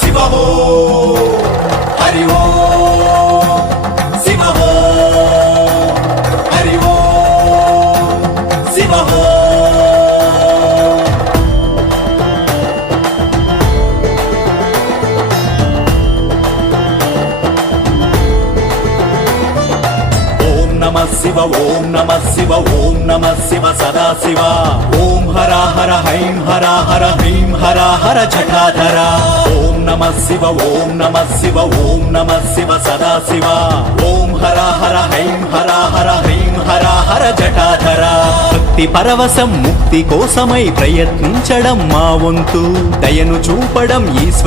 శివ హో హరి ఓ శివ హో హరి ఓ శివ హో శివ ఓం నమ శివ ఓం నమ శివ సదా శివ ఓం హర హర హైం హర హర హ్రీం హర హర జటాధర ఓం నమ శివ ఓం నమ శివ ఓం నమ శివ సదా శివ ఓం హర హర హైం హర హర హ్రీం హర హర జటాధర భక్తి పరవశం ముక్తి కోసమై ప్రయత్నించడం మా వంతు దయను చూపడం ఈశ్వర